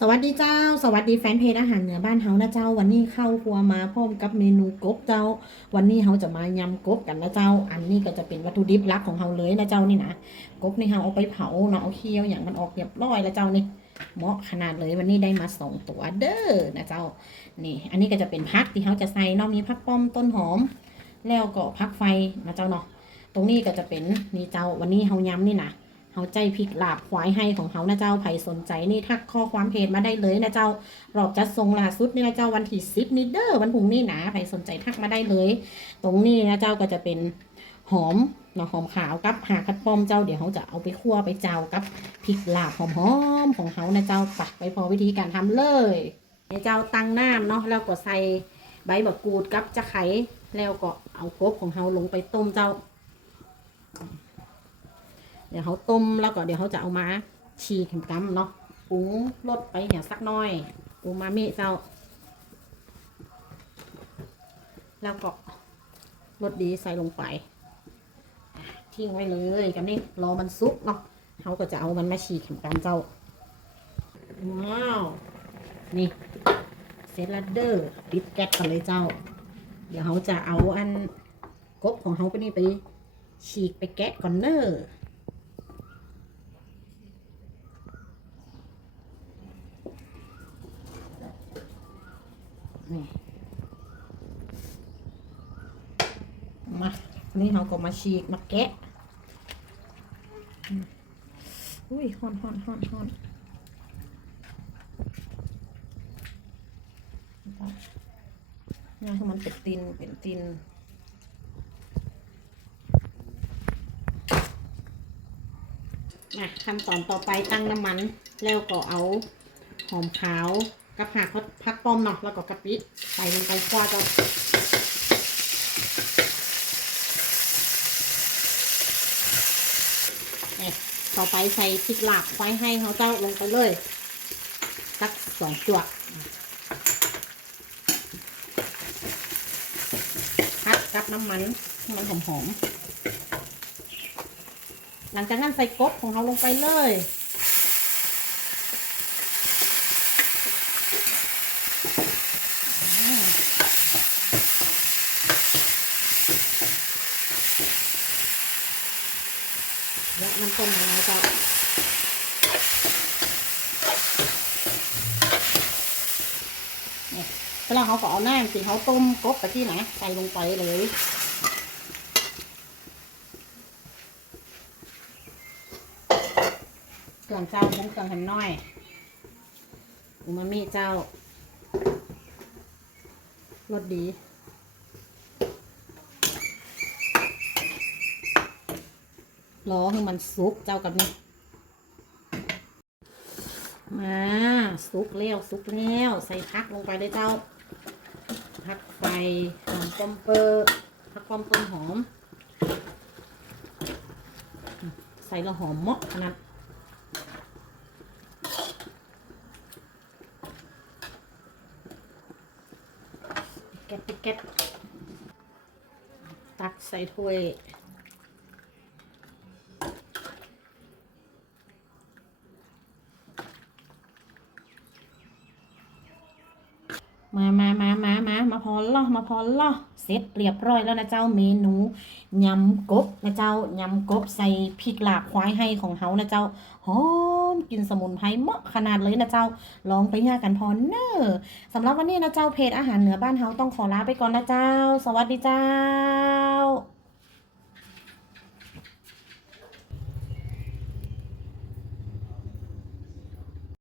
สวัสดีเจ้า สวัสดีแฟนเพจอาหารเหนือบ้านเฮานะเจ้า วันนี้เข้าครัวมาพร้อมกับเมนูกบเจ้า วันนี้เฮาจะมายำกบกันนะเจ้า อันนี้ก็จะเป็นวัตถุดิบหลักของเฮาเลยนะเจ้านี่นะกบนี่เฮาเอาไปเผาเนาะเอาเคี่ยวอย่างมันออกเรียบร้อยแล้วเจ้านี่เหมาะขนาดเลยวันนี้ได้มาสองตัวเด้อนะเจ้านี่อันนี้ก็จะเป็นพักที่เฮาจะใส่เนาะมีพักป้อมต้นหอม แล้วก็พักไฟนะเจ้าเนาะตรงนี้ก็จะเป็นนี่เจ้าวันนี้เฮายำนี่นะ เฮาใจพริกลาบควายให้ของเฮานะเจ้าไผสนใจนี่ทักข้อความเพจมาได้เลยนะเจ้ารอบจัดทรงล่าสุดนี่นะเจ้าวันที่สิบนี่เด้อวันพรุ่งนี้นะไผสนใจทักมาได้เลย ตรงนี้นะเจ้าก็จะเป็นหอมเนาะหอมขาวกับหาคัดป้อมเจ้าเดี๋ยวเขาจะเอาไปคั่วไปเจ้ากับพริกลาบหอมๆของเขานะเจ้าไปไปพอวิธีการทำเลยเดี๋ยเจ้าตั้งน้ำเนาะแล้วก็ใส่ใบมะกรูดกับจะไข่แล้วก็เอากบของเขาลงไปต้มเจ้า ดี๋ยวเขาต้มแล้วก็เดี๋ยวเขาจะเอามาฉีกกำเนาะปรุงรสไปอย่างสักน่อยอูมามิเจ้า แล้วก็รสดีใส่ลงไป ทิ้งไว้เลยกับนี่รอมันซุกเนาะเขาก็จะเอามันมาฉีกกำเจ้า ว้าว นี่เซตลัดเดอร์ปิดแก๊สกันเลยเจ้า เดี๋ยวเขาจะเอาอันกบของเขาไปนี่ไปฉีกไปแกะก่อนเนอร์ นี่มานนี้เราก็มาฉีกมาแกะอุ้ยฮอนฮอนฮอนฮอนเนี่ยให้มันเป็นตินเป็นตินอะขั้นตอนต่อไปตั้งน้ำมันแล้วก็เอาหอมขาว กับผักพักป้อมเนาะแล้วก็กะปิใส่ลงไปคว้ากันเนี่ยต่อไปใส่พริกลาบไว้ให้เขาเจ้าลงไปเลยสักสองจวดพักกับน้ำมันให้มันหอมๆหลังจากนั้นใส่กบของเขาลงไปเลย แล้วน้ำต้มของเราจะเนี่ยแล้วเขาก็เอาน้ำที่เขาต้มกบไปที่ไหนใส่ลงไปเลยเครื่องเจ้าผงเครื่องหันน้อยอูมามิเจ้ารสดี รอให้มันสุกเจ้ากับนี่มาสุกแล้วสุกแล้วใส่พักลงไปเลยเจ้าพักไฟหอมปอมเปอร์พักปอมต้นหอม ใส่ละหอมเมาะขนาดแกะแกะตักใส่ถ้วย มามามามามามาพอล่อมาพอล่อเสร็จเรียบร้อยแล้วนะเจ้าเมนูยำกบนะเจ้ายำกบใส่พริกลาบควายให้ของเฮานะเจ้าหอมกินสมุนไพรเหมาะขนาดเลยนะเจ้า ลองไปย่ากันพอเนอสำหรับวันนี้นะเจ้าเพจอาหารเหนือบ้านเฮาต้องขอลาไปก่อนนะเจ้า สวัสดีเจ้า